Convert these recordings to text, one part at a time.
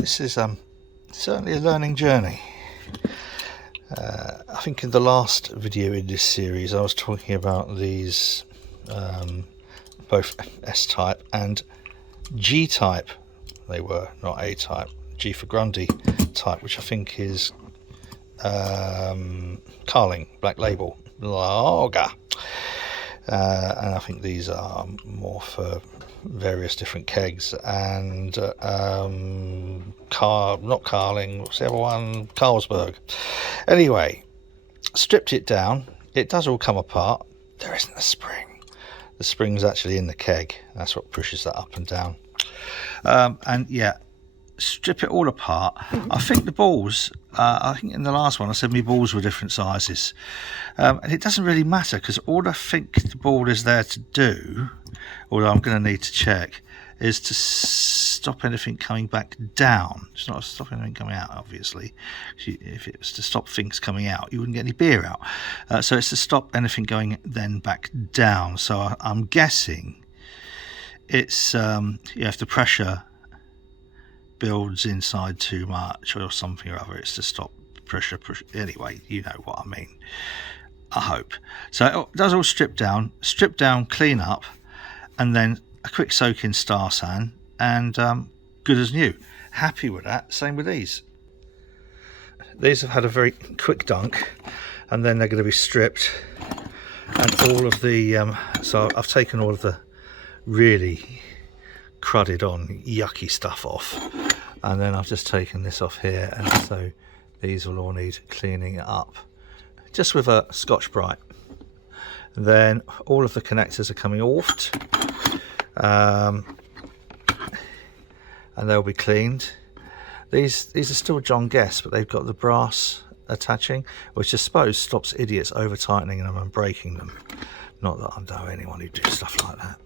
this is certainly a learning journey. I think in the last video in this series I was talking about these both S-type and G-type. They were not A-type, G for Grundy type, which I think is Carling, Black Label, Lager. And I think these are more for various different kegs, and not Carling, what's the other one? Carlsberg. Anyway, stripped it down. It does all come apart. There isn't a spring. The spring's actually in the keg. That's what pushes that up and down. And yeah, strip it all apart. I think the balls, I think in the last one I said my balls were different sizes, and it doesn't really matter, because all I think the ball is there to do, although I'm going to need to check, is to stop anything coming back down. It's not to stop anything coming out, obviously. If it was to stop things coming out, you wouldn't get any beer out. So it's to stop anything going then back down. So I'm guessing it's if the pressure builds inside too much or something or other, it's to stop pressure. Anyway, you know what I mean, I hope. So it does all strip down, clean up, and then a quick soak in Star San, and good as new. Happy with that. Same with these. These have had a very quick dunk, and then they're going to be stripped, and all of the so I've taken all of the really crudded on yucky stuff off, and then I've just taken this off here, and so these will all need cleaning up just with a Scotch-Brite. Then all of the connectors are coming off, and they'll be cleaned. These are still John Guest, but they've got the brass attaching, which I suppose stops idiots over tightening them and breaking them. Not that I know anyone who does stuff like that.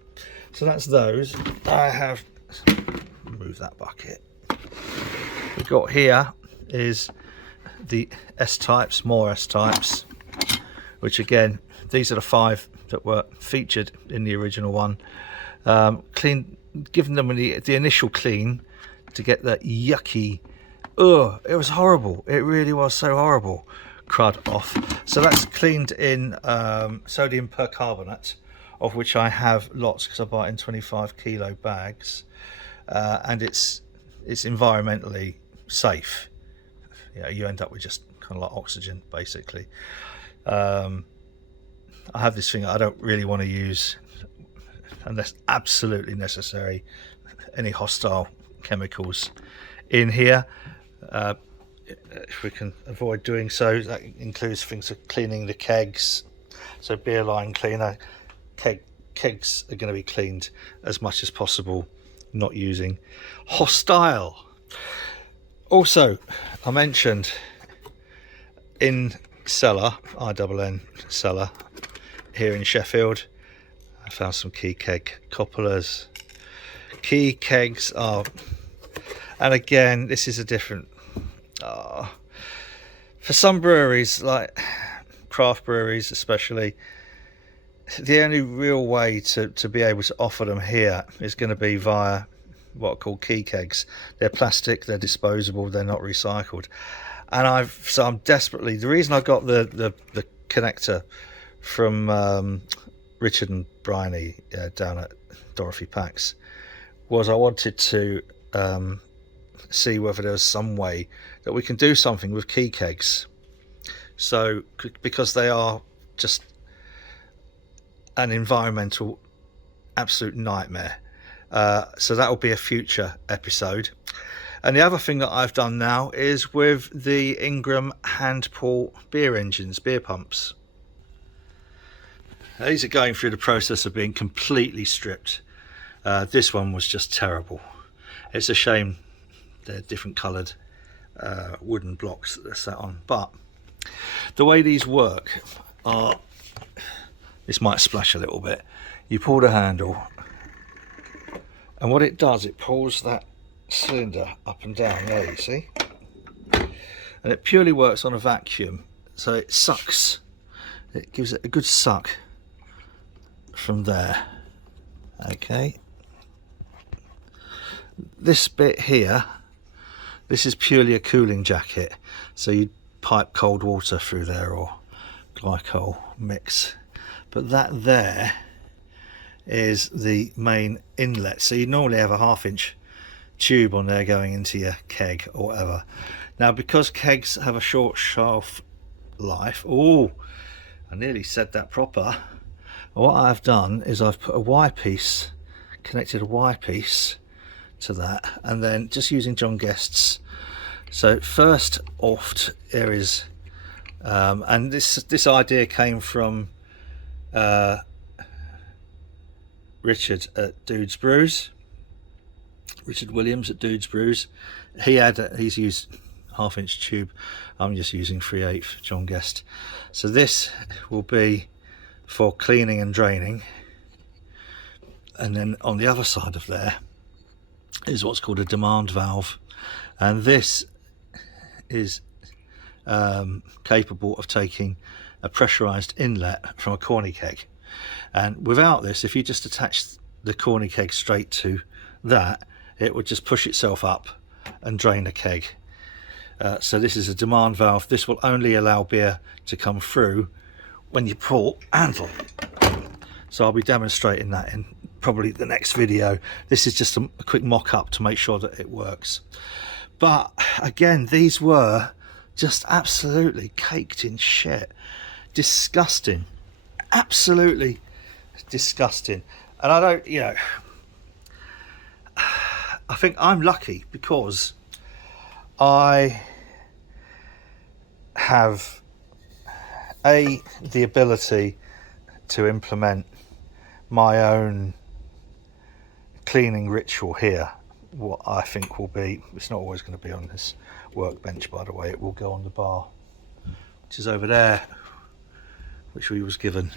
So that's those. I have moved that bucket. We've got here is the S-types, more S-types, which again, these are the 5 that were featured in the original one. Giving them the initial clean to get that yucky, it was horrible. It really was so horrible. Crud off. So that's cleaned in sodium percarbonate, of which I have lots because I buy it in 25 kilo bags, and it's environmentally safe. You end up with just kind of like oxygen, basically. I have this thing I don't really want to use unless absolutely necessary, any hostile chemicals in here. If we can avoid doing so, that includes things like cleaning the kegs, so beer line cleaner. Kegs are going to be cleaned as much as possible, not using hostile. Also, I mentioned in cellar, INN cellar here in Sheffield, I found some key keg copulars. Key kegs are, and again, this is a different, for some breweries, like craft breweries especially, the only real way to be able to offer them here is going to be via what are called key kegs. They're plastic, they're disposable, they're not recycled. And so I'm desperately, the reason I got the connector from Richard and Bryony down at Dorothy Pack's was I wanted to see whether there was some way that we can do something with key kegs. So, because they are just an environmental absolute nightmare. So that will be a future episode. And the other thing that I've done now is with the Ingram hand pull beer engines, beer pumps. Now, these are going through the process of being completely stripped. This one was just terrible. It's a shame they're different coloured wooden blocks that they're sat on. But the way these work are, this might splash a little bit. You pull the handle, and what it does, it pulls that cylinder up and down there, you see, and it purely works on a vacuum, so it sucks, it gives it a good suck from there. Okay, this bit here This is purely a cooling jacket, so you pipe cold water through there or glycol mix. But that there is the main inlet, so you normally have a 1/2 inch tube on there going into your keg or whatever. Now, because kegs have a short shelf life, oh, I nearly said that proper. What I've done is I've put a wire piece, connected a wire piece to that, and then just using John Guest's. So first off, there is and this idea came from Richard at Dude's Brews, Richard Williams at Dude's Brews. He's used 1/2 inch tube. I'm just using 3/8 John Guest. So this will be for cleaning and draining, and then on the other side of there is what's called a demand valve, and this is capable of taking a pressurized inlet from a corny keg. And without this, if you just attach the corny keg straight to that, it would just push itself up and drain the keg. So this is a demand valve. This will only allow beer to come through when you pull handle. So I'll be demonstrating that in probably the next video. This is just a quick mock-up to make sure that it works. But again, these were just absolutely caked in shit. Disgusting. Absolutely disgusting. And I don't, you know, I think I'm lucky because I have the ability to implement my own cleaning ritual here. What I think will be, it's not always going to be on this workbench, by the way, it will go on the bar, which is over there, which we was given.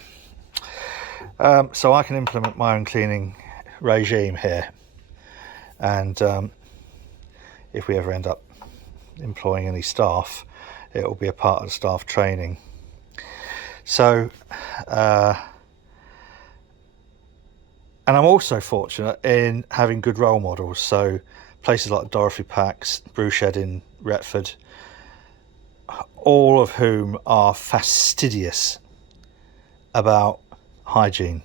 So I can implement my own cleaning regime here, and if we ever end up employing any staff, it will be a part of the staff training. So and I'm also fortunate in having good role models, so places like Dorothy Pack's Brew Shed in Retford, all of whom are fastidious about hygiene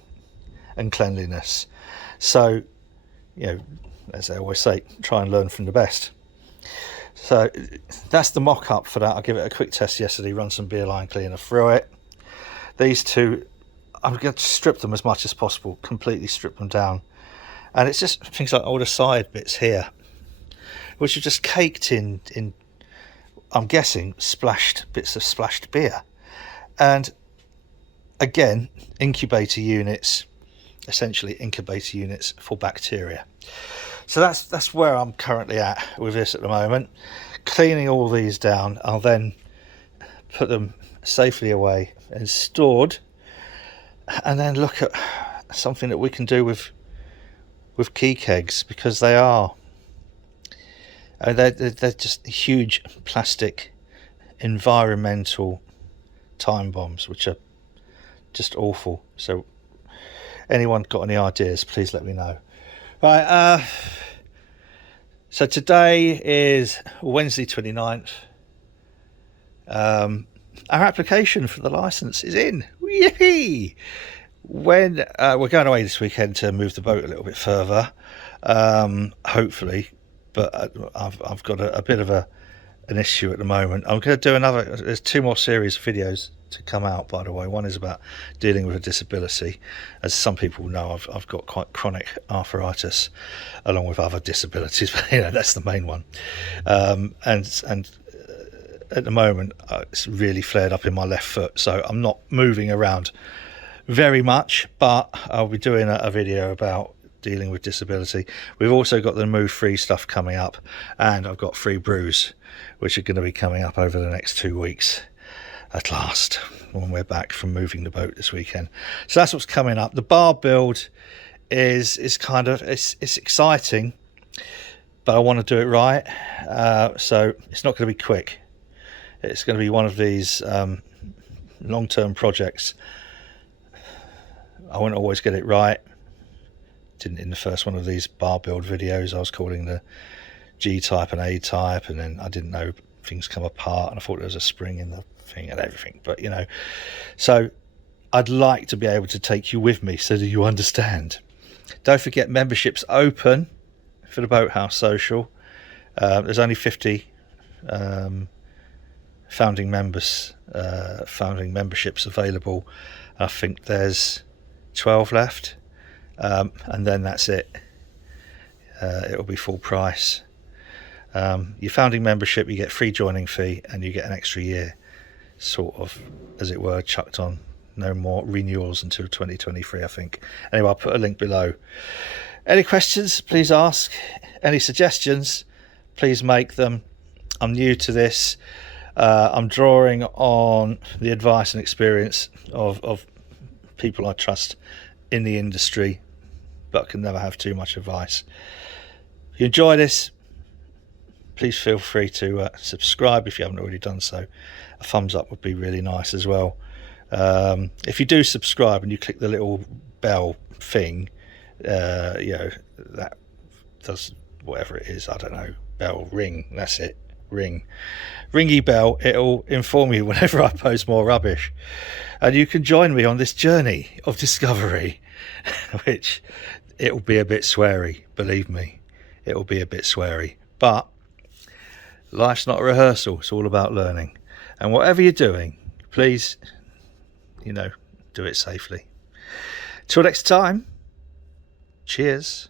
and cleanliness. So, you know, as I always say, try and learn from the best. So that's the mock-up for that. I'll give it a quick test yesterday, run some beer line cleaner through it. These two, I'm going to strip them as much as possible, completely strip them down. And it's just things like all the side bits here, which are just caked in I'm guessing, bits of splashed beer. And again, incubator units, essentially incubator units for bacteria. So that's where I'm currently at with this at the moment. Cleaning all these down, I'll then put them safely away and stored, and then look at something that we can do with key kegs, because they're just huge plastic environmental time bombs, which are just awful. So anyone got any ideas, please let me know. Right, so today is Wednesday 29th. Our application for the license is in. Yippee! When we're going away this weekend to move the boat a little bit further, hopefully, but I've got a bit of an issue at the moment. I'm going to do there's 2 more series of videos to come out, by the way. One is about dealing with a disability. As some people know, I've got quite chronic arthritis along with other disabilities, but you know, that's the main one. And at the moment it's really flared up in my left foot, so I'm not moving around very much, but I'll be doing a video about dealing with disability. We've also got the move free stuff coming up, and I've got free brews which are going to be coming up over the next 2 weeks at last, when we're back from moving the boat this weekend. So that's what's coming up. The bar build is kind of, it's exciting, but I want to do it right. So it's not going to be quick. It's going to be one of these long-term projects. I won't always get it right. Didn't in the first one of these bar build videos. I was calling the G type and A type, and then I didn't know things come apart, and I thought there was a spring in the thing and everything. But you know, so I'd like to be able to take you with me so that you understand. Don't forget, membership's open for the Boathouse Social. There's only 50 founding members, founding memberships available. I think there's 12 left, and then that's it. It'll be full price. Your founding membership, you get free joining fee, and you get an extra year, sort of, as it were, chucked on. No more renewals until 2023, I think. Anyway, I'll put a link below. Any questions, please ask. Any suggestions, please make them. I'm new to this. I'm drawing on the advice and experience of people I trust in the industry, but I can never have too much advice. If you enjoy this, please feel free to subscribe if you haven't already done so. A thumbs up would be really nice as well. If you do subscribe and you click the little bell thing, you know, that does whatever it is, I don't know, bell, ring, that's it, ringy bell, it'll inform you whenever I post more rubbish, and you can join me on this journey of discovery, which it'll be a bit sweary, believe me, it'll be a bit sweary, but life's not a rehearsal, it's all about learning. And whatever you're doing, please, you know, do it safely. Till next time, cheers.